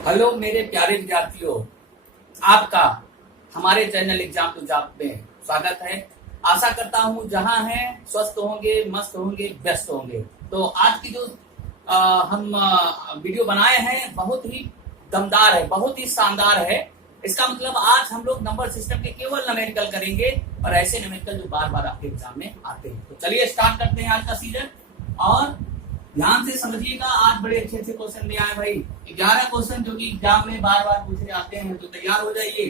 Hello मेरे प्यारे विद्यार्थियों, आपका हमारे चैनल एग्जाम टू जॉब में स्वागत है। आशा करता हूँ जहाँ हैं स्वस्थ होंगे, मस्त होंगे, व्यस्त होंगे। तो आज की जो हम वीडियो बनाए हैं बहुत ही दमदार है, बहुत ही शानदार है। इसका मतलब आज हम लोग नंबर सिस्टम के केवल न्यूमेरिकल करेंगे और ऐसे न्यूमेरिकल जो बार बार आपके एग्जाम में आते हैं। तो चलिए स्टार्ट करते हैं आज का सीजन और ध्यान से समझिएगा। आज बड़े अच्छे अच्छे क्वेश्चन ले आए भाई, 11 क्वेश्चन जो कि एग्जाम में बार बार पूछे जाते हैं, तो तैयार हो जाइए।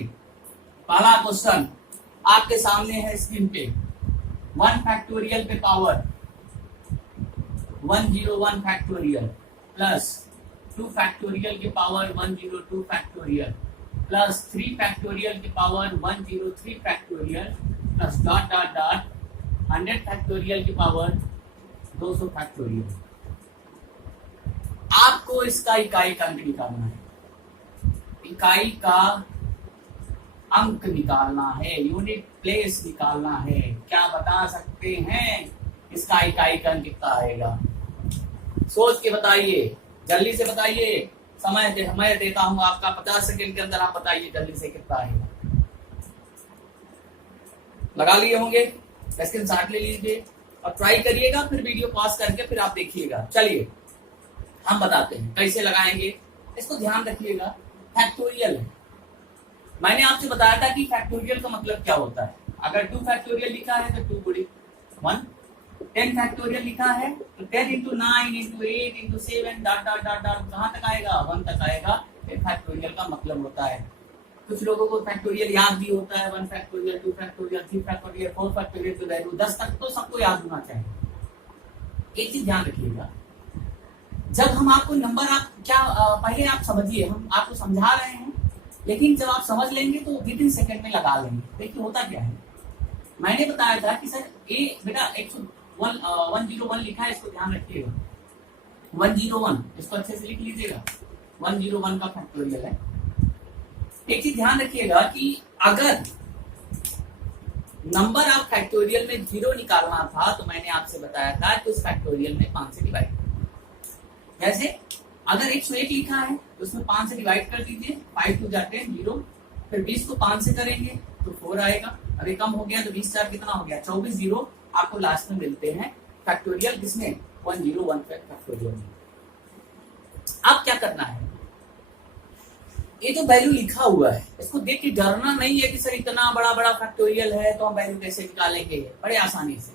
पहला क्वेश्चन आपके सामने है स्क्रीन पे। 1 फैक्टोरियल पे पावर 101 फैक्टोरियल प्लस 2 फैक्टोरियल के पावर 102 फैक्टोरियल प्लस 3 फैक्टोरियल के power 103 factorial plus dot dot dot 100 factorial के पावर 200 फैक्टोरियल। आपको इसका इकाई का अंक निकालना है, इकाई का अंक निकालना है, यूनिट प्लेस निकालना है। क्या बता सकते हैं इसका इकाई का अंक कितना आएगा? सोच के बताइए, जल्दी से बताइए। समय देता हूं आपका 50 सेकंड के अंदर, आप बताइए जल्दी से कितना आएगा। लगा लिए होंगे, स्क्रीनशॉट ले लीजिए और ट्राई करिएगा, फिर वीडियो पॉज करके फिर आप देखिएगा। चलिए हम बताते हैं कैसे लगाएंगे, इसको ध्यान रखिएगा। फैक्टोरियल है, मैंने आपसे बताया था कि फैक्टोरियल का मतलब क्या होता है। अगर 2 फैक्टोरियल लिखा है तो 2 गुणे 1, 10 फैक्टोरियल लिखा है तो 10 into 9 into 8 into 7 dot dot dot dot कहाँ तक आएगा? 1 तक आएगा। 10 फैक्टोरियल का मतलब होता है। कुछ लोगों को फैक्टोरियल याद भी होता है, 1 फैक्टोरियल 2 फैक्टोरियल 3 फैक्टोरियल 4 फैक्टोरियल की वैल्यू 10 तक तो सबको याद होना चाहिए। एक चीज ध्यान रखिएगा, जब हम आपको नंबर पहले आप समझिए, हम आपको समझा रहे हैं, लेकिन जब आप समझ लेंगे तो विद इन सेकंड में लगा लेंगे। देखिए होता क्या है, मैंने बताया था कि सर बेटा 101 लिखा है, इसको ध्यान रखिएगा। 101 इसको अच्छे से लिख लीजिएगा, 101 का फैक्टोरियल है। एक चीज ध्यान रखिएगा कि अगर नंबर आप फैक्टोरियल में 0 निकालना था तो मैंने आपसे बताया था कि उस फैक्टोरियल में 5 से डिवाइड। जैसे अगर 101 लिखा है तो उसमें 5 से डिवाइड कर दीजिए, 5 टू जाते हैं 0, फिर 20 को 5 से करेंगे तो 4 आएगा। अरे कम हो गया तो 20 4 कितना हो गया? 24 0 आपको लास्ट में मिलते हैं फैक्टोरियल किसमें? 101 फैक्टोरियल में। अब क्या करना है, ये जो वैल्यू लिखा हुआ है इसको देख के डरना नहीं है कि सर इतना बड़ा बड़ा फैक्टोरियल है तो हम वैल्यू कैसे निकालेंगे। बड़े आसानी से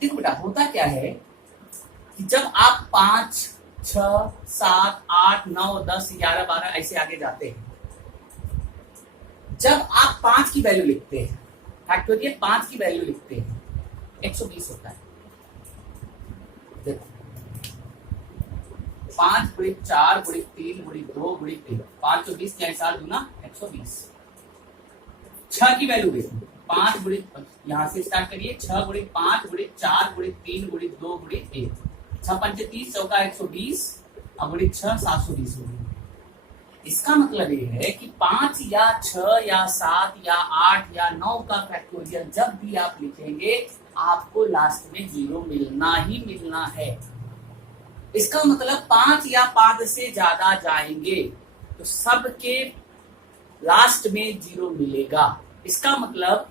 देखो बेटा, होता क्या है कि जब आप 5 6 7 8 9 10 11 12 ऐसे आगे जाते हैं, जब आप 5 की वैल्यू लिखते हैं, फैक्टोरियल 5 की वैल्यू लिखते हैं, 120 होता है। देखो 5 गुणे 4 गुणे 3 गुणे 2 गुणे 3, 5 तो 20 क्या 4 गुना 120। 6 की वैल्यू देखो, 5 गुणे, यहां से स्टार्ट करिए, 6 गुणे 5 गुणे 4 गुणे 3 गुणे 2 गुणे 1, 6 पंचे 30, चौका 120, अब गुणे 6 720 होगी। इसका मतलब ये है कि 5 या 6 या 7 या 8 या 9 का फैक्टोरियल जब भी आप लिखेंगे आपको लास्ट में 0 मिलना ही मिलना है। इसका मतलब 5 या 5 से ज्यादा जाएंगे तो सबके लास्ट में 0 मिलेगा। इसका मतलब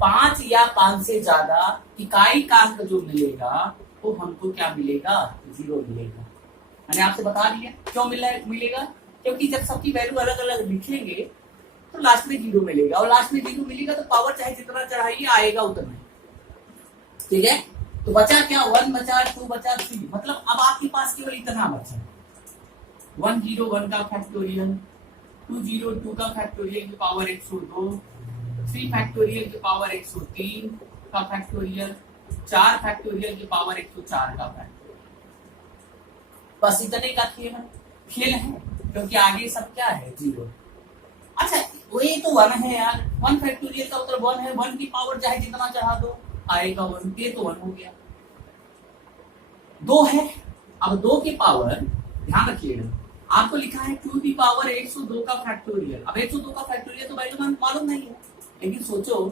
5 या 5 से ज्यादा इकाई का अंक जो मिलेगा वो हमको क्या मिलेगा? 0 मिलेगा। मैंने आपसे बता दिया क्यों मिलेगा, क्योंकि जब सबकी वैल्यू अलग अलग लिखेंगे तो लास्ट में 0 मिलेगा, और लास्ट में 0 मिलेगा तो पावर चाहे जितना चढ़ाइए आएगा उतना। ठीक है, तो बचा क्या? 1 बचा, 2 बचा, 3, मतलब अब आपके पास केवल इतना बचा। 101 का फैक्टोरियल, 202 का फैक्टोरियल की पावर 102, 3 फैक्टोरियल की पावर 103 का फैक्टोरियल, 4 फैक्टोरियल की पावर 104 का फैक्टोरियल। बस इतने का खेल है, क्योंकि आगे सब क्या है? 0। अच्छा वही तो 1 है यार, 1 फैक्टोरियल का उत्तर 1 है, 1 की पावर चाहे जितना चढ़ा दो आएगा 1, ये तो 1 हो गया। 2 है, अब 2 की पावर ध्यान रखिएगा, आपको लिखा है 2 की पावर 102 का फैक्टोरियल। अब 102 का फैक्टोरियल तो वैल्यू मालूम नहीं है, लेकिन सोचो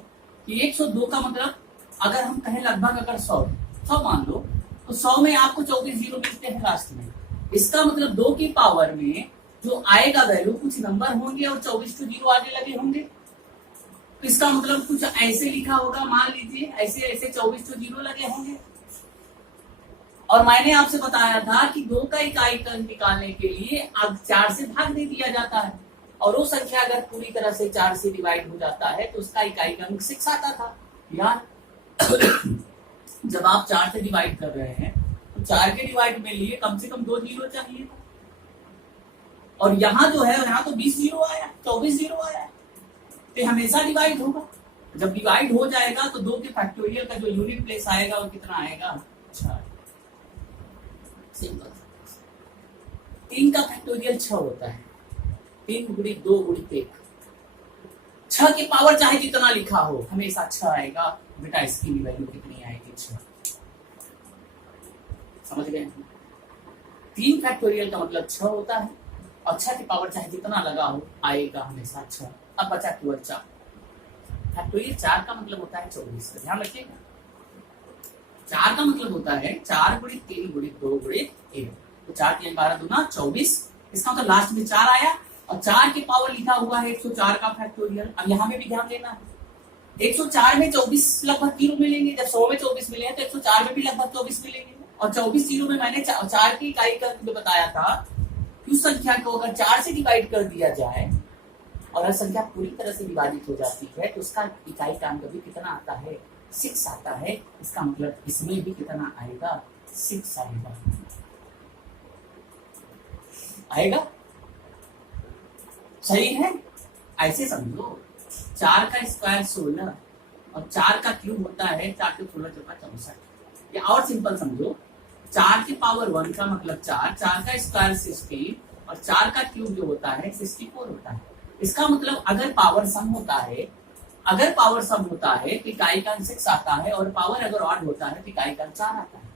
कि 102 का मतलब अगर हम कहें लगभग अगर 100 मान लो तो 100 में आपको 24 0 मिलते हैं लास्ट में। इसका मतलब 2 की पावर में जो आएगा वैल्यू कुछ नंबर होंगे और 24 to 0 आगे लगे होंगे, तो इसका मतलब कुछ ऐसे लिखा होगा, मान लीजिए ऐसे ऐसे 24 to 0 लगे होंगे। और मैंने आपसे बताया था कि 2 का इकाई अंक निकालने के लिए अब 4 से भाग दे दिया जाता है, और वो संख्या अगर पूरी तरह से 4 से डिवाइड हो जाता है तो उसका इकाई का अंक 6 आता था यार। जब आप 4 से डिवाइड कर रहे हैं तो 4 के डिवाइड में लिए कम से कम 2 जीरो चाहिए था, और यहाँ जो है यहाँ तो 20 जीरो आया, 24 जीरो आया, तो हमेशा डिवाइड होगा। जब डिवाइड हो जाएगा तो 2 के फैक्टोरियल का जो यूनिट प्लेस आएगा वो कितना आएगा, 6। सिंपल। 3 का फैक्टोरियल 6 होता है, 3 गुणी 2 गुणी 1। 6 की पावर चाहे जितना लिखा हो हमेशा 6 आएगा। बेटा इसकी भी वैल्यू कितनी आएगी, 6। समझ गए? 3 फैक्टोरियल का मतलब 6 होता है, और 6 की पावर चाहे जितना लगा हो आएगा हमेशा 6। अब बचा केवल 4। फैक्टोरियल 4 का मतलब होता है 24। ध्यान रखिएगा, 4 का मतलब होता है 4 गुणी 3 गुणी 2 गुणी 1। तो 4 3 12 दूना 24। इसका मतलब लास्ट में 4 आया, और 4 की पावर लिखा हुआ है 104 का फैक्टोरियल। अब यहाँ में भी ध्यान देना है, 104 में 24 लगभग 0 मिलेंगे। जब 100 में 24 मिले हैं तो 104 में भी लगभग 24 मिलेंगे, और 24 जीरो में मैंने 4 की इकाई का अंक बताया था कि उस संख्या को अगर 4 से डिवाइड कर दिया जाए और हर संख्या पूरी तरह से विभाजित हो जाती है तो उसका इकाई का अंक भी कितना आता है, 6 आता है। इसका मतलब इसमें भी कितना आएगा, 6 आएगा। आएगा? सही है? ऐसे समझो, 4 का स्क्वायर 16 और 4 का क्यूब होता है 4 के 16 चौका 64। या और सिंपल समझो, 4 की पावर 1 का मतलब 4, 4 का स्क्वायर 60 और 4 का क्यूब जो होता है 64 होता है। इसका मतलब अगर पावर सम होता है, तो इकाई का अंक 6 आता है, और पावर अगर ऑड होता है तो इकाई का अंक 4 आता है।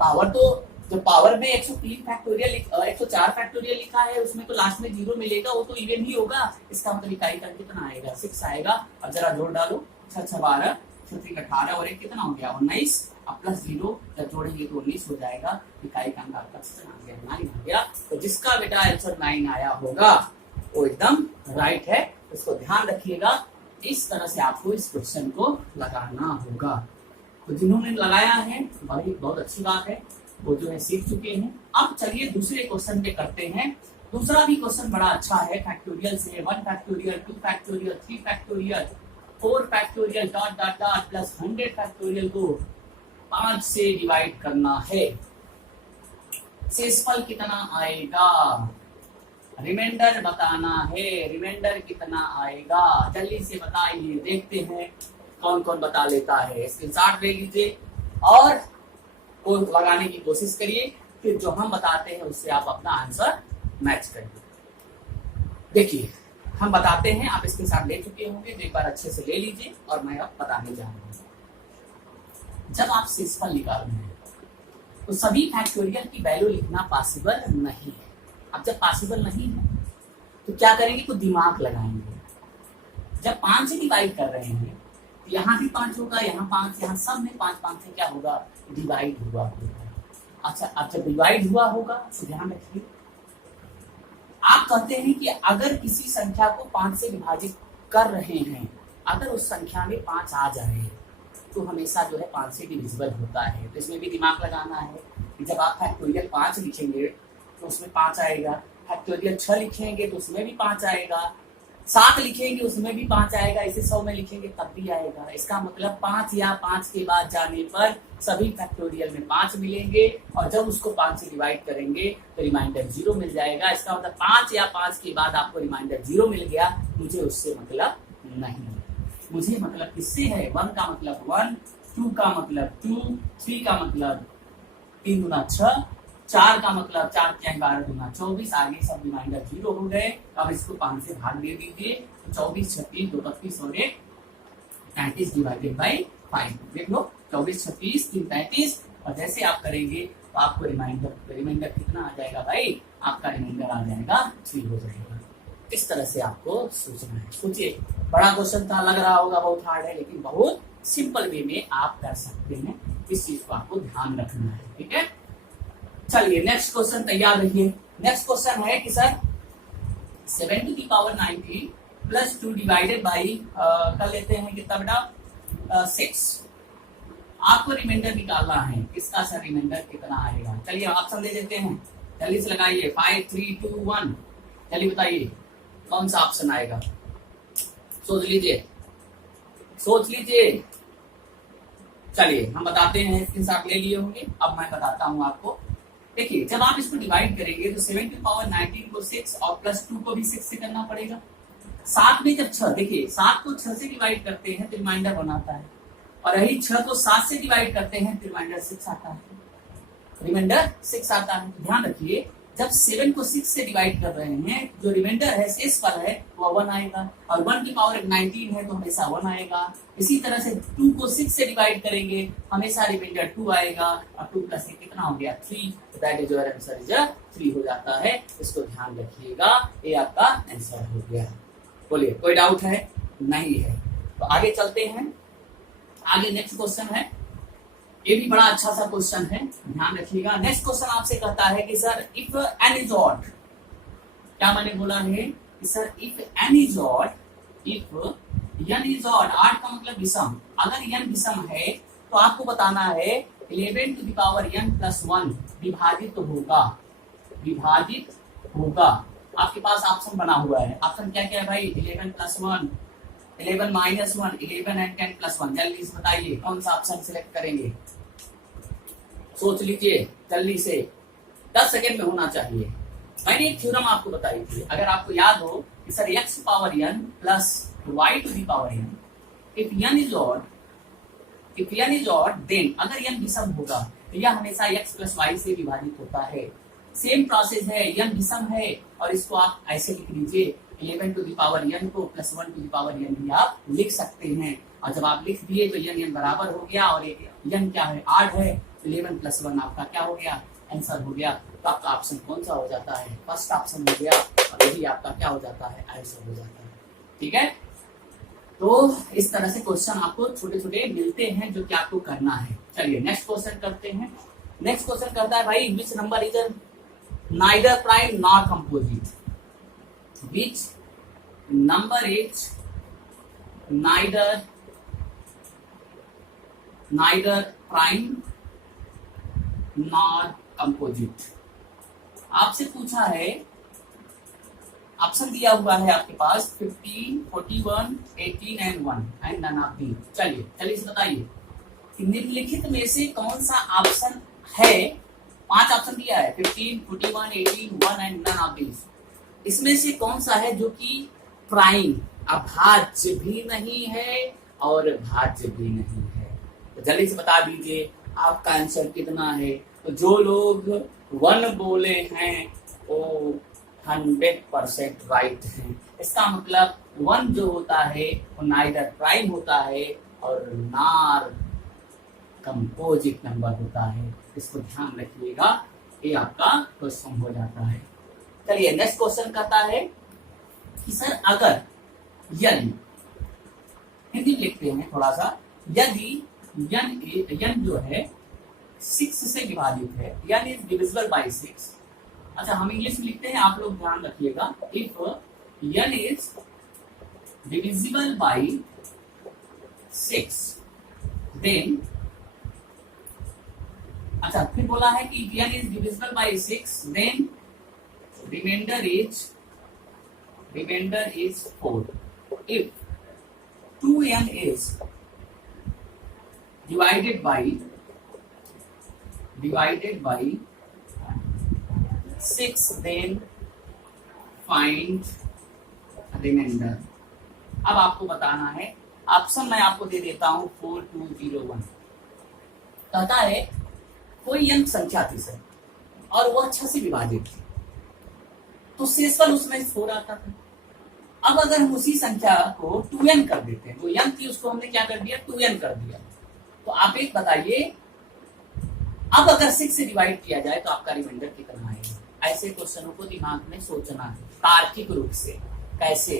पावर तो जो पावर में 103 फैक्टोरियल 104 फैक्टोरियल लिखा है उसमें तो लास्ट में 0 मिलेगा, वो तो इवन ही होगा। इसका मतलब इकाई का कितना आएगा, 6 आएगा। अब जरा जोड़ डालो, 6 6 12, 6 3 18 और 1 कितना हो गया, 19, अब प्लस 0 जब जोड़ेंगे तो 19 हो जाएगा। इकाई का अंक आपका कितना आ गया, 9 आ गया। तो जिसका बेटा आंसर 9 आया होगा वो एकदम राइट है। इसको ध्यान रखिएगा, इस तरह से आपको इस क्वेश्चन को लगाना होगा। तो जिन्होंने लगाया है भाई बहुत अच्छी बात है, वो जो है सीख चुके हैं। अब चलिए दूसरे क्वेश्चन पे करते हैं। दूसरा भी क्वेश्चन बड़ा अच्छा है, फैक्टोरियल से 1 factorial 2 factorial 3 factorial 4 factorial dot dot dot plus 100 factorial को 5 से डिवाइड करना है। शेषफल कितना आएगा, रिमाइंडर बताना है। रिमाइंडर कितना आएगा जल्दी से बताइए, देखते हैं कौन कौन बता लेता है। स्क्रीनशॉट ले लीजिए और को लगाने की कोशिश करिए, फिर जो हम बताते हैं उससे आप अपना आंसर मैच करिए। देखिए हम बताते हैं, आप इसके साथ ले चुके होंगे तो एक बार अच्छे से ले लीजिए और मैं अब बताने जा रहा हूं। जब आप शेषफल निकाल रहे हैं तो सभी फैक्टोरियल की वैल्यू लिखना पॉसिबल नहीं है। अब जब पॉसिबल नहीं है तो क्या करेंगे, तो दिमाग लगाएंगे। जब 5 से डिवाइड कर रहे हैं तो यहाँ भी 5 होगा, यहाँ 5, यहाँ सब में 5 5 से क्या होगा, डिवाइड हुआ होगा। अच्छा, अब जब डिवाइड हुआ होगा तो ध्यान रखिए, आप कहते हैं कि अगर किसी संख्या को 5 से विभाजित कर रहे हैं, अगर उस संख्या में 5 आ जाए तो हमेशा जो है 5 से डिविजिबल होता है। तो इसमें भी दिमाग लगाना है कि जब आप फैक्टोरियल 5 लिखेंगे तो उसमें 5 आएगा, फैक्टोरियल 6 लिखेंगे तो उसमें भी 5 आएगा, 7 लिखेंगे उसमें भी 5 आएगा, इसे 100 में लिखेंगे तब भी आएगा। इसका मतलब 5 या 5 के बाद जाने पर सभी फैक्टोरियल में 5 मिलेंगे, और जब उसको 5 से डिवाइड करेंगे तो रिमाइंडर 0 मिल जाएगा। इसका मतलब 5 या 5 के बाद आपको रिमाइंडर 0 मिल गया, मुझे उससे मतलब नहीं। मुझे मतलब किससे है, 1 का मतलब 1, 2 का मतलब 2, 3 का मतलब 3 गुना 6, 4 का मतलब 4 क्या 12 गुना 24, आगे सब रिमाइंडर 0 हो गए। अब इसको 5 से भाग दे दीजिए, तो 24 36 2 32 और 1 35 डिवाइडेड बाई 5। देख लो 24 36 3 35, और जैसे आप करेंगे तो आपको रिमाइंडर कितना आ जाएगा भाई, आपका रिमाइंडर आ जाएगा 3 हो जाएगा। इस तरह से आपको सोचना है। सोचिए, बड़ा क्वेश्चन था, लग रहा होगा बहुत हार्ड है, लेकिन बहुत सिंपल वे में आप कर सकते हैं। इस चीज को आपको ध्यान रखना है, ठीक है। चलिए नेक्स्ट क्वेश्चन तैयार रहिए। नेक्स्ट क्वेश्चन है कि sir 7 to the power 90 plus 2 divided by कर लेते हैं कितना बेटा 6। आपको रिमाइंडर निकालना है, इसका सर रिमाइंडर कितना आएगा। चलिए ऑप्शन दे देते हैं, जल्दी से लगाइए 5 3 2 1। चलिए बताइए कौन सा ऑप्शन आएगा, सोच लीजिए सोच लीजिए। चलिए हम बताते हैं, स्क्रीनशॉट ले लिए होंगे, अब मैं बताता हूं आपको। देखिए जब आप इसको डिवाइड करेंगे तो 7 टू पावर 19 को 6 और प्लस 2 को भी 6 से करना पड़ेगा। 7 में जब 6, देखिए 7 को 6 से डिवाइड करते हैं तो रिमाइंडर बनाता है, और यही 6 को 7 से डिवाइड करते हैं तो रिमाइंडर 6 आता है। रिमाइंडर 6 आता है। तो ध्यान रखिए जब 7 को 6 से डिवाइड कर रहे हैं, जो रिमाइंडर है शेष पर है वो 1 आएगा, और 1 की पावर 19 है तो हमेशा 1 आएगा। इसी तरह से 2 को 6 से डिवाइड करेंगे, हमेशा रिमाइंडर 2 आएगा, और 2 प्लस 1 कितना हो गया 3। तो that is your answer is 3 हो जाता है। इसको ध्यान रखिएगा, ये आपका आंसर हो गया। बोलिए कोई डाउट है? नहीं है। तो आगे चलते हैं। आगे नेक्स्ट क्वेश्चन है, ये भी बड़ा अच्छा सा क्वेश्चन है, ध्यान रखिएगा। नेक्स्ट क्वेश्चन आपसे कहता है कि sir if n is odd, क्या मैंने बोला है कि sir if n is odd, if n is odd, odd का मतलब विषम, अगर एन विषम है तो आपको बताना है 11 to the power n plus 1 विभाजित होगा, विभाजित होगा। आपके पास ऑप्शन बना हुआ है, ऑप्शन क्या क्या है भाई, 11 प्लस 1, 11 माइनस 1, 11 एंड 10 प्लस 1। जल्दी से बताइए कौन सा ऑप्शन सिलेक्ट करेंगे, सोच लीजिए जल्दी से, 10 सेकेंड में होना चाहिए। मैंने एक थ्योरम आपको बताई थी, अगर आपको याद हो कि sir x power n plus y to the power n, if n is odd, if n is odd then, अगर n विषम होगा तो यह हमेशा x प्लस y से विभाजित होता है। सेम प्रोसेस है, n विषम है और इसको आप ऐसे लिख लीजिए 11 टू दी पावर n को plus 1 to the power n भी आप लिख सकते हैं। और जब आप लिख दिए तो n बराबर हो गया, और एक n क्या है, 8 है, 11 प्लस 1 आपका क्या हो गया, आंसर हो गया। तो आपका ऑप्शन कौन सा हो जाता है, फर्स्ट ऑप्शन हो गया, और यही आपका क्या हो जाता है, आंसर हो जाता है। ठीक है, तो इस तरह से क्वेश्चन आपको छोटे छोटे मिलते हैं जो कि आपको करना है। चलिए नेक्स्ट क्वेश्चन करते हैं। नेक्स्ट क्वेश्चन करता है भाई which number is neither prime nor composite, which number is neither prime nor composite। आपसे पूछा है, ऑप्शन दिया हुआ है आपके पास 15, 41, 18 and 1 and none of the. चलिए से बताइए कि निम्नलिखित में से कौन सा ऑप्शन है, 5 ऑप्शन दिया है 15, 41, 18, 1 एंड नन ऑफ दीज, इसमें से कौन सा है जो कि प्राइम, अभाज्य भी नहीं है और भाज्य भी नहीं है। तो जल्दी से बता दीजिए आपका आंसर कितना है। तो जो लोग 1 बोले हैं वो 100% राइट है। इसका मतलब 1 जो होता है वो नाइदर प्राइम होता है और नॉर कंपोजिट नंबर होता है। इसको ध्यान रखिएगा, ये आपका क्वेश्चन हो जाता है। चलिए नेक्स्ट क्वेश्चन कहता है कि सर अगर यदि, हिंदी में लिखते हैं थोड़ा सा, यदि n जो है 6 से विभाजित है, n इज डिविजिबल बाय 6। अच्छा हम इंग्लिश में लिखते हैं, आप लोग ध्यान रखिएगा, if n is divisible by 6 then, अच्छा फिर बोला है कि n is divisible by 6 then remainder is 4। if 2n is divided by 6 then find remainder। अब आपको बताना है, ऑप्शन मैं आपको दे देता हूं 4, 2, 0, 1। कहता है कोई n संख्या थी सर और वह 6 से विभाजित थी, तो शेषफल उसमें 4 आता था। अब अगर हम उसी संख्या को 2n कर देते हैं, वो n थी उसको हमने क्या कर दिया, 2n कर दिया। तो आप एक बताइए, अब अगर 6 से डिवाइड किया जाए तो आपका रिमाइंडर कितना आएगा। ऐसे क्वेश्चनों को दिमाग में सोचना है तार्किक रूप से। कैसे,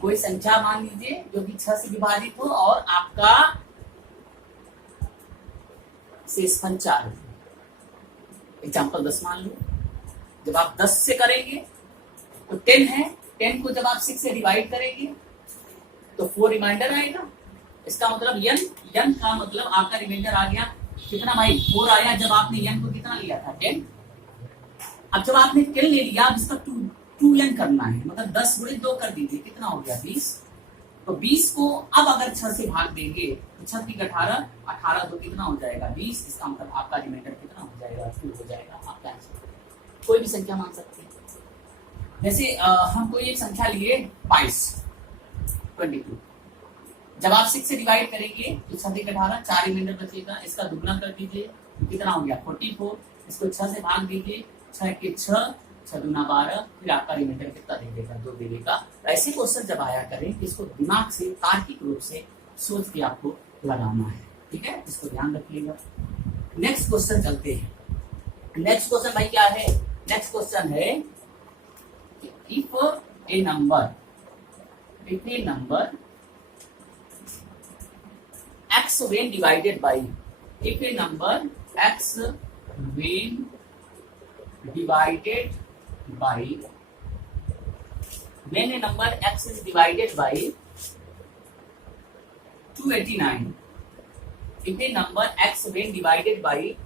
कोई संख्या मान लीजिए जो कि 6 से विभाजित हो और आपका शेषफल 4 हो, एग्जाम्पल 10 मान लो, जब आप 10 से करेंगे तो 10 है, 10 को जब आप 6 से डिवाइड करेंगे तो 4 रिमाइंडर आएगा। इसका मतलब n का मतलब आपका रिमाइंडर आ गया कितना भाई 4 आया, जब आपने n को कितना लिया था 10। अब जब आपने 10 ले लिया, अब इसका 2n करना है, मतलब 10 गुणे 2 कर दीजिए, कितना हो गया 20। तो 20 को अब अगर 6 से भाग देंगे तो 6 की 18, 18 तो कितना हो जाएगा 20। इसका मतलब आपका रिमाइंडर कितना हो जाएगा 2 हो जाएगा आपका आंसर। कोई भी संख्या मान सकते हैं, जैसे हम कोई एक संख्या लिए 22, जब आप 6 से डिवाइड करेंगे तो 6 के 18, 4 रिमाइंडर बचेगा, इसका दुगना कर दीजिए तो कितना हो गया 44। इसको 6 से भाग दीजिए, 6 के 6, 6 दूना 12, फिर आपका रिमाइंडर कितना दे देगा 2 दे देगा। ऐसे क्वेश्चन जब आया करें इसको दिमाग से तार्किक रूप से सोच के आपको लगाना है, ठीक है, इसको ध्यान रखिएगा। नेक्स्ट क्वेश्चन चलते हैं। नेक्स्ट क्वेश्चन भाई क्या है, नेक्स्ट क्वेश्चन है if A number x when divided by, if a number x when divided by, when a number x is divided by 289, if a number x when divided by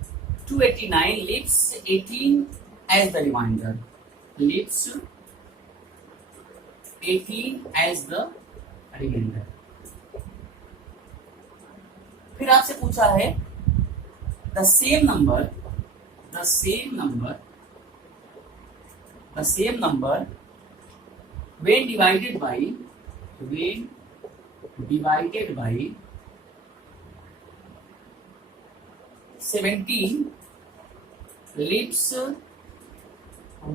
289 leaves 18 as the remainder, leaves 18 as the remainder। फिर आपसे पूछा है the same number when divided by 17 leaves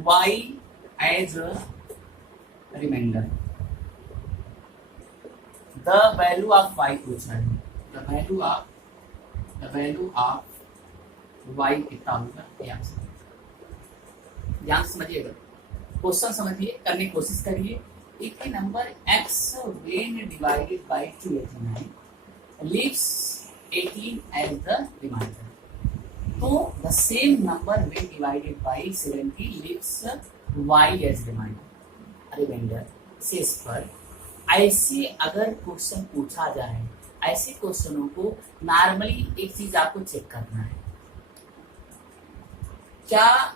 y as a remainder। the value of y पूछा है, the value of y कितना होगा, ध्यान से समझिएगा, क्वेश्चन समझिए, करने की कोशिश करिए। एक number x when divided by 289 leaves 18 as the remainder, तो the same number when divided by 70 leaves y as remainder शेष पर। ऐसे अगर क्वेश्चन पूछा जाए, ऐसे क्वेश्चनों को नॉर्मली एक चीज आपको चेक करना है, क्या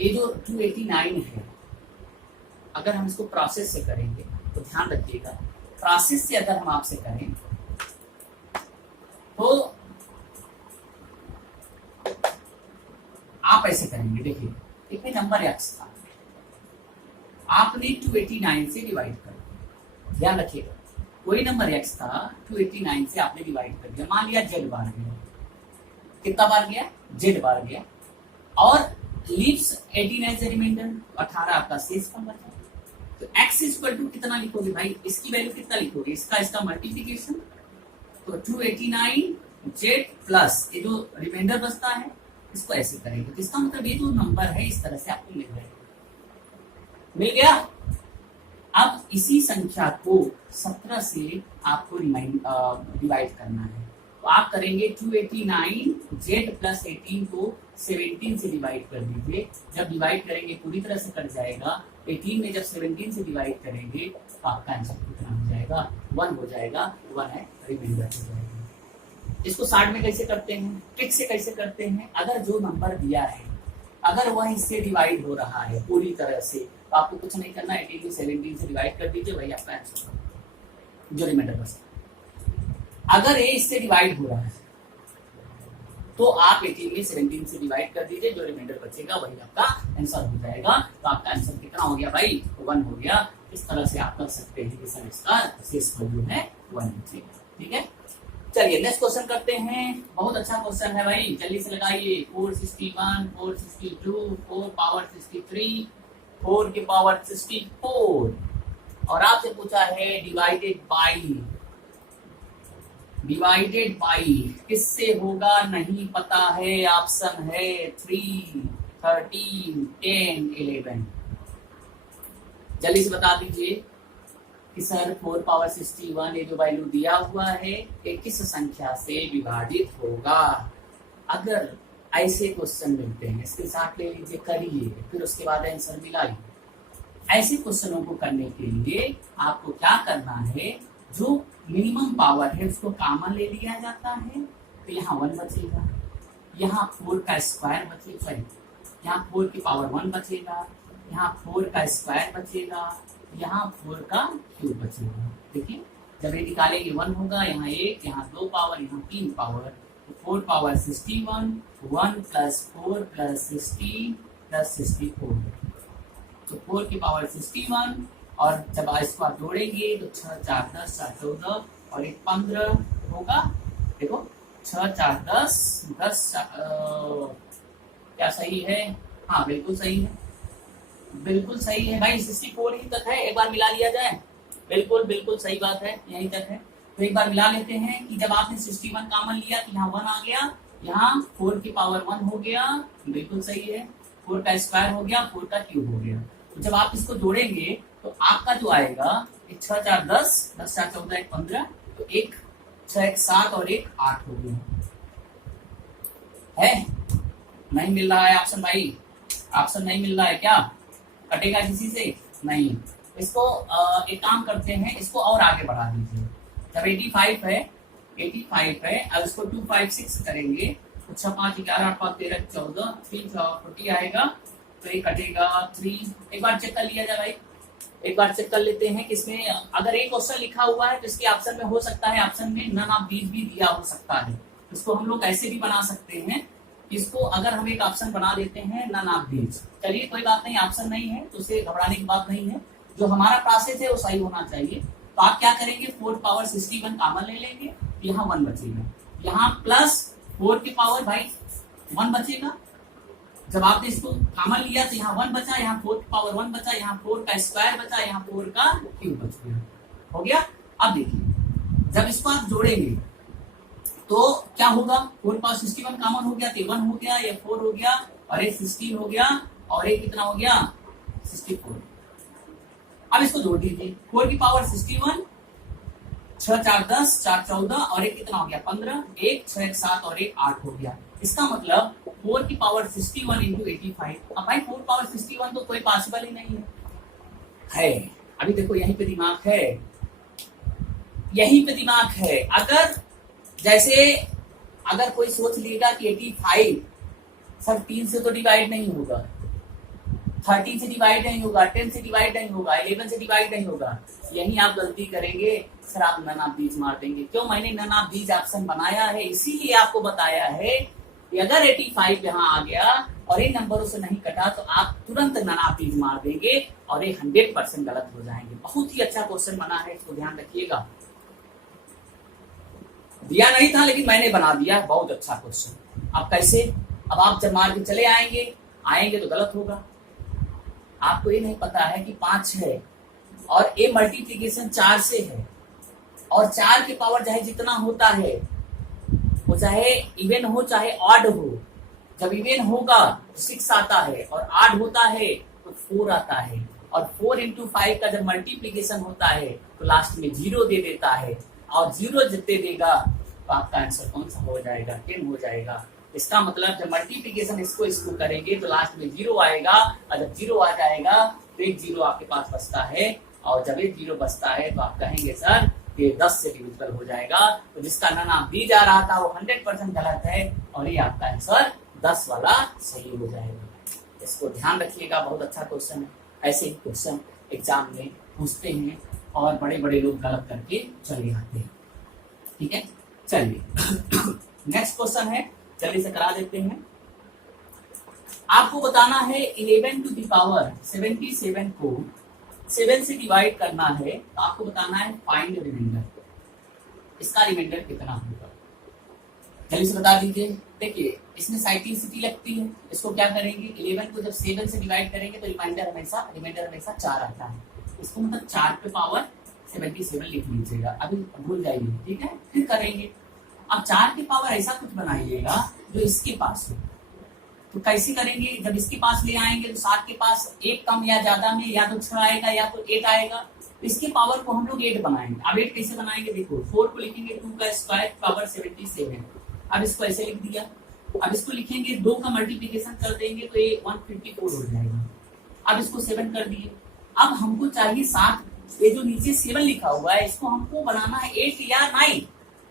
ये जो 289 है अगर हम इसको प्रोसेस से करेंगे तो ध्यान रखिएगा, प्रोसेस से अगर हम आपसे करें तो आप ऐसे करेंगे। देखिए एक नंबर x था, आपने 289 से डिवाइड कर दिया, ध्यान रखिएगा, कोई नंबर x था 289 से आपने डिवाइड कर दिया, मान लिया z बार गया, कितना बार गया z बार गया, और लीव्स 18 एज रिमाइंडर, 18 आपका शेष का बचा। तो x इक्वल टू कितना लिखोगे भाई, इसकी वैल्यू कितना लिखोगे, इसका मल्टीप्लिकेशन, तो 289 z प्लस ये जो रिमाइंडर बचता है इसको ऐसे करेंगे, तो इसका मतलब ये जो नंबर है इस तरह से आपको मिल गया। अब इसी संख्या को 17 से आपको डिवाइड करना है, तो आप करेंगे 289 z प्लस 18 को 17 से डिवाइड कर दीजिए, जब डिवाइड करेंगे पूरी तरह से कट जाएगा, 18 में जब 17 से डिवाइड करेंगे तो आपका आंसर कितना हो जाएगा 1 हो जाएगा, 1 है रिमाइंडर हो जाएगा। इसको शॉर्ट में कैसे करते हैं, ट्रिक से कैसे करते हैं, अगर जो नंबर दिया है अगर वह इससे डिवाइड हो रहा है पूरी तरह से तो आपको कुछ नहीं करना, 18 को 17 से डिवाइड कर दीजिए, वही आपका आंसर जो रिमाइंडर बचता। अगर ये इससे डिवाइड हो रहा है तो आप 18 में 17 से डिवाइड कर दीजिए, जो रिमाइंडर बचेगा वही आपका आंसर हो जाएगा। तो आपका आंसर कितना हो गया भाई 1 हो गया। इस तरह से आप कर सकते हैं कि सर इसका शेष वैल्यू है 1 बचेगा, ठीक है। चलिए नेक्स्ट क्वेश्चन करते हैं, बहुत अच्छा क्वेश्चन है भाई, जल्दी से लगाइए। 461, 462, 4 पावर 63, 4 की पावर 64, और आपसे पूछा है डिवाइडेड बाई किससे होगा नहीं पता है, ऑप्शन है 3, 13, 10, 11। जल्दी से बता दीजिए कि सर 4 पावर 61 ये जो वैल्यू दिया हुआ है ये किस संख्या से विभाजित होगा। अगर ऐसे क्वेश्चन मिलते हैं, इसके साथ ले लीजिए, करिए, फिर उसके बाद आंसर मिलाइए। ऐसे क्वेश्चनों को करने के लिए आपको क्या करना है, जो मिनिमम पावर है उसको कॉमन ले लिया जाता है, तो यहाँ 1 बचेगा, यहाँ 4 का स्क्वायर बचेगा, सॉरी यहाँ 4 की पावर 1 बचेगा, यहाँ 4 का स्क्वायर बचेगा, यहाँ 4 का क्यूब बचेगा। देखिए जब ये निकालेंगे 1 होगा, यहाँ 1, यहाँ 2 पावर, यहाँ 3 power, 4 power 61, 1 plus 4 plus 60 plus 64, तो 4 की पावर 61, और जब इसको आप जोड़ेंगे तो 6 4 10 4 14 और 1 15 होगा। देखो 6 4 10 10 क्या सही है? हाँ बिल्कुल सही है, बिल्कुल सही है भाई, 64 ही तक है, एक बार मिला लिया जाए। बिल्कुल बिल्कुल सही बात है, यहीं तक है। तो एक बार मिला लेते हैं कि जब आपने 61 कॉमन लिया तो यहाँ 1 आ गया, यहाँ 4 की पावर 1 हो गया, बिल्कुल सही है, 4 का स्क्वायर हो गया, 4 का क्यूब हो गया। तो जब आप इसको जोड़ेंगे तो आपका जो आएगा 6 4 10 10 4 14 1 15, तो 1 6 1 7 और 1 8 हो गया है। नहीं मिल रहा है ऑप्शन भाई, ऑप्शन नहीं मिल रहा है क्या? कटेगा किसी से? नहीं। इसको एक काम करते हैं, इसको और आगे बढ़ा दीजिए। जब 85 है, 85 है, अब इसको 256 करेंगे तो 6 5 11 8 5 13 14 3 40 आएगा, तो ये कटेगा 3। एक बार चेक कर लिया जाए भाई, एक बार चेक कर लेते हैं कि इसमें अगर एक क्वेश्चन लिखा हुआ है तो इसके ऑप्शन में हो सकता है, ऑप्शन में नन ऑफ दीज भी दिया हो सकता है। इसको हम लोग ऐसे भी बना सकते हैं, इसको अगर हम एक ऑप्शन बना देते हैं नन ऑफ दीज, चलिए कोई बात नहीं, ऑप्शन नहीं है तो उसे घबराने की बात नहीं है, जो हमारा प्रोसेस है वो सही होना चाहिए। तो आप क्या करेंगे, 4 पावर 61 कॉमन ले लेंगे, यहाँ 1 बचेगा, यहाँ प्लस 4 की पावर भाई 1 बचेगा। जब आपने इसको कॉमन लिया तो यहाँ 1 बचा, यहाँ 4 की पावर 1 बचा, यहाँ 4 का स्क्वायर बचा, यहाँ 4 का क्यूब बच गया, हो गया। अब देखिए जब इसको आप जोड़ेंगे तो क्या होगा, 4 पावर 61 कॉमन हो गया तो 1 हो गया, ये 4 हो गया, और एक 16 हो गया, और एक कितना हो गया 64। अब इसको जोड़ दीजिए, 4 की पावर 61, 6 4 10 4 14 और एक कितना हो गया 15, 1 6 1 7 और एक 8 हो गया। इसका मतलब 4 की पावर 61 इंटू 85। अब भाई 4 पावर 61 तो कोई पॉसिबल ही नहीं है। अभी देखो यहीं पे दिमाग है, यहीं पे दिमाग है। अगर जैसे अगर कोई सोच लेगा कि 85 सर 3 से तो डिवाइड नहीं होगा, 13 से डिवाइड नहीं होगा, 10 से डिवाइड नहीं होगा, 11 से डिवाइड नहीं होगा, यही आप गलती करेंगे सर, आप नन ऑफ दीज मार देंगे। क्यों? मैंने नन ऑफ दीज ऑप्शन बनाया है, इसीलिए आपको बताया है कि अगर 85 यहाँ आ गया और इन नंबरों से नहीं कटा तो आप तुरंत नन ऑफ दीज मार देंगे और ये 100% गलत हो जाएंगे। बहुत ही अच्छा क्वेश्चन बना है, इसको ध्यान रखिएगा। दिया नहीं था लेकिन मैंने बना दिया, बहुत अच्छा क्वेश्चन। अब कैसे? अब आप जब मार के चले आएंगे तो गलत होगा। आपको ये नहीं पता है कि 5 है और ए मल्टीप्लीकेशन 4 से है, और 4 की पावर चाहे जितना होता है वो चाहे इवन हो चाहे ऑड हो, जब इवन होगा तो 6 आता है और ऑड होता है तो 4 आता है, और 4 इंटू 5 का जब मल्टीप्लीकेशन होता है तो लास्ट में 0 दे देता है, और 0 जितने देगा तो आपका आंसर कौन सा हो जाएगा? 10 हो जाएगा। इसका मतलब जब मल्टीप्लिकेशन इसको करेंगे तो लास्ट में 0 आएगा, और जब 0 आ जाएगा तो एक 0 आपके पास बचता है, और जब एक 0 बचता है तो आप कहेंगे सर ये 10 से डिविजिबल हो जाएगा। तो जिसका नाम दी जा रहा था वो 100% गलत है, और ये आपका आंसर 10 वाला सही हो जाएगा। इसको ध्यान रखिएगा, बहुत अच्छा क्वेश्चन है। ऐसे ही क्वेश्चन एग्जाम में पूछते हैं और बड़े बड़े लोग गलत करके चले जाते हैं। ठीक है, चलिए नेक्स्ट क्वेश्चन है, जल्दी से करा देते हैं। आपको बताना है 11 टू द पावर 77 को 7 से डिवाइड करना है, तो आपको बताना है फाइंड रिमाइंडर, इसका रिमाइंडर कितना होगा, जल्दी से बता दीजिए। देखिए इसमें साइक्लिसिटी लगती है, इसको क्या करेंगे, 11 को जब 7 से डिवाइड करेंगे तो रिमाइंडर हमेशा 4 आता है, इसको मतलब 4 पे पावर 77 लिख लीजिएगा, अभी भूल जाइए, ठीक है, फिर करेंगे। अब 4 की पावर ऐसा कुछ बनाइएगा जो इसके पास हो, तो कैसे करेंगे, जब इसके पास ले आएंगे तो 7 के पास 1 कम या ज्यादा में या तो 6 आएगा या तो 8 आएगा, तो इसके पावर को हम लोग 8 बनाएंगे। अब 8 कैसे बनाएंगे, देखो 4 को लिखेंगे 2 का स्क्वायर पावर 77, अब इसको ऐसे लिख दिया, अब इसको लिखेंगे, 2 का मल्टीप्लीकेशन कर देंगे तो ये 154 हो जाएगा। अब इसको 7 कर दिए। अब हमको चाहिए 7, ये जो नीचे 7 लिखा हुआ है इसको हमको बनाना है 8 या 9,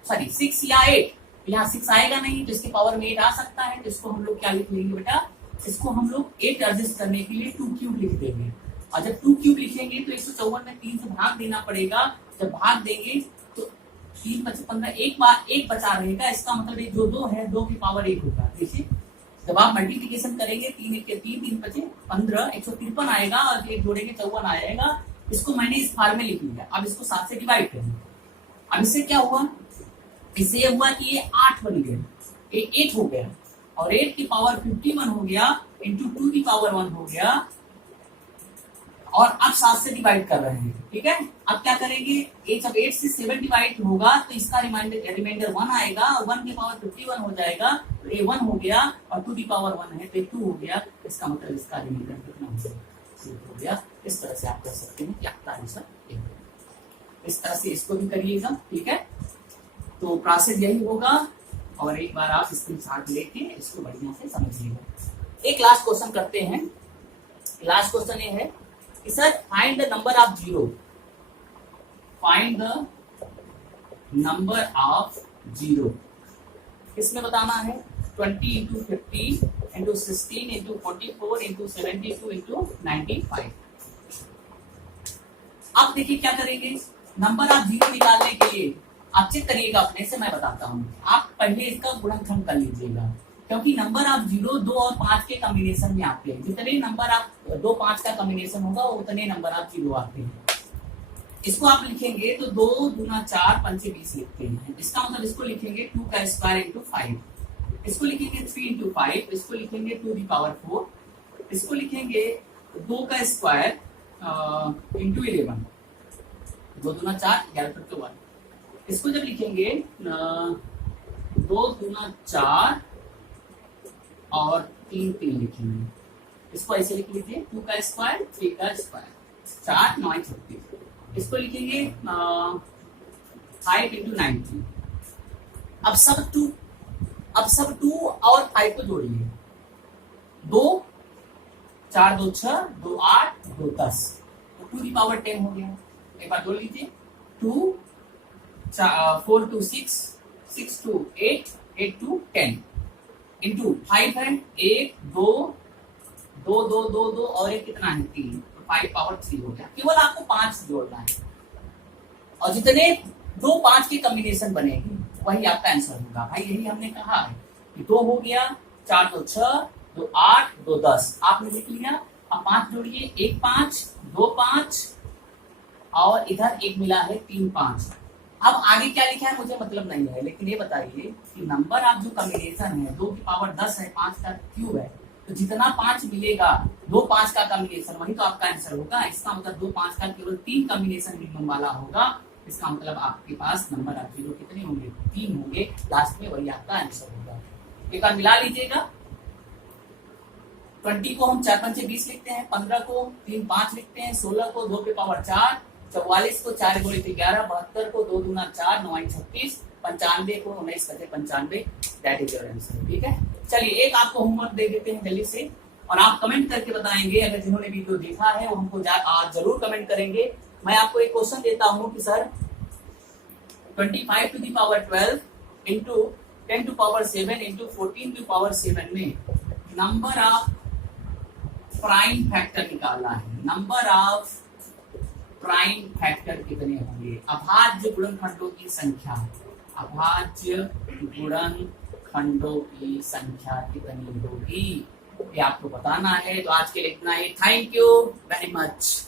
सॉरी 6 या 8। यहाँ 6 आएगा नहीं तो इसके पावर में 8 आ सकता है, तो इसको हम लोग क्या लिख लेंगे बेटा, इसको हम लोग 8 एडजस्ट करने के लिए 2 क्यूब लिख देंगे। और जब 2 क्यूब लिखेंगे तो 154 में 3 से भाग देना पड़ेगा। जब भाग देंगे तो 3 5 15, एक बार 1 बचा रहेगा, इसका मतलब ये जो 2 है 2 की पावर 1 होगा। देखिए जब आप मल्टीप्लीकेशन करेंगे 3 1 के 3 3 5 15, 153 आएगा और एक जोड़ेंगे 54 आएगा। इसको मैंने इस फार्म में लिख लिया। अब इसको 7 से डिवाइड करेंगे। अब इससे क्या हुआ, इससे ये हुआ कि ये 8 बन गया, ये 8 हो गया और 8 की पावर 51 हो गया इंटू 2 की पावर 1 हो गया। और अब 7 से डिवाइड कर रहे हैं, ठीक है। अब क्या करेंगे, ये जब 8 से 7 डिवाइड होगा तो इसका रिमाइंडर 1 आएगा, 1 की पावर 51 हो जाएगा तो ये 1 हो गया और 2 की पावर 1 है तो 2 हो गया। इसका मतलब इसका रिमाइंडर कितना हो गया। इस तरह से आप कर सकते हैं कि आपका आंसर इस तरह से इसको भी करिएगा, ठीक है। तो प्रोसेस यही होगा और एक बार आप स्क्रीनशॉट लेके इसको बढ़िया से समझिएगा। एक लास्ट क्वेश्चन करते हैं। लास्ट क्वेश्चन ये है कि sir find the number of zero, find the number of zero. किसमें बताना है, 20 into 50 into 16 into 44 into 72 into 95। अब देखिए क्या करेंगे, नंबर ऑफ जीरो निकालने के लिए आप चेक करिएगा अपने से, मैं बताता हूँ। आप पहले इसका गुणनखंड कर लीजिएगा, क्योंकि नंबर ऑफ जीरो 2 और 5 के कॉम्बिनेशन में आते हैं। जितने नंबर आप 2 5 का कॉम्बिनेशन होगा उतने नंबर ऑफ जीरो आते हैं। इसको आप लिखेंगे तो 2 दूना 4 पंचे 20 लिखते हैं। इसका मतलब इसको लिखेंगे 2 का स्क्वायर इंटू 5, इसको लिखेंगे 3 इंटू 5, इसको लिखेंगे 2 की पावर 4, इसको लिखेंगे 2 का स्क्वायर इंटू 11, 2 दूना 4 11 पर 1। इसको जब लिखेंगे 2 दूना 4 और 3 3 लिखेंगे। इसको ऐसे लिख लीजिए 2 का स्क्वायर 3 का स्क्वायर 4 9 36। इसको लिखेंगे 5 इंटू 90। अब सब 2 और 5 को जोड़िए, 2 4 2 6 2 8 2 10, तो 2 की पावर 10 हो गया। एक बार जोड़ लीजिए, 2 4 2 6 6 2 8 8 2 10 इंटू 5 है 1 2 2 2 2 2 और एक कितना है 3, तो 5 पावर 3 हो गया। केवल आपको 5 जोड़ना है और जितने 2 5 के कॉम्बिनेशन बनेगी वही आपका आंसर होगा। भाई यही हमने कहा है कि 2 हो गया, 4 2 6 2 8 2 10 आपने लिख लिया। अब 5 जोड़िए, 1 5 2 5 और इधर एक मिला है 3 5। अब आगे क्या लिखा है मुझे मतलब नहीं है, लेकिन ये बताइए कि नंबर ऑफ जो कॉम्बिनेशन है 2 की पावर 10 है, 5 का क्यूब है, तो जितना 5 मिलेगा 2 5 का कॉम्बिनेशन वही तो आपका आंसर होगा। इसका मतलब 2 5 का केवल 3 कॉम्बिनेशन मिनिमम वाला होगा। इसका मतलब आपके पास नंबर ऑफ जीरो कितने होंगे, 3 होंगे। लास्ट में वही आपका आंसर होगा। एक बार मिला लीजिएगा। 20 को हम 4 पंचे 20 लिखते हैं, 15 को 3 5 लिखते हैं, 16 को 2 की पावर 4, 44 को 4 गुणे 11, 72 को 2 दूना 4 9 36, 95 को 19 करके 95। दैट इज योर आंसर, ठीक है। चलिए एक आपको होमवर्क दे देते हैं जल्दी से, और आप कमेंट करके बताएंगे। अगर जिन्होंने वीडियो देखा है वो हमको जरूर कमेंट करेंगे। मैं आपको एक क्वेश्चन देता हूं कि sir 25 to the power 12 into 10 to power 7 into 14 to power 7 में नंबर ऑफ प्राइम फैक्टर निकालना है। नंबर ऑफ प्राइम फैक्टर कितने होंगे, अभाज्य गुणनखंडों की संख्या, अभाज्य गुणनखंडों की संख्या कितनी होगी ये आपको बताना है। तो आज के लिए इतना ही। Thank you very much.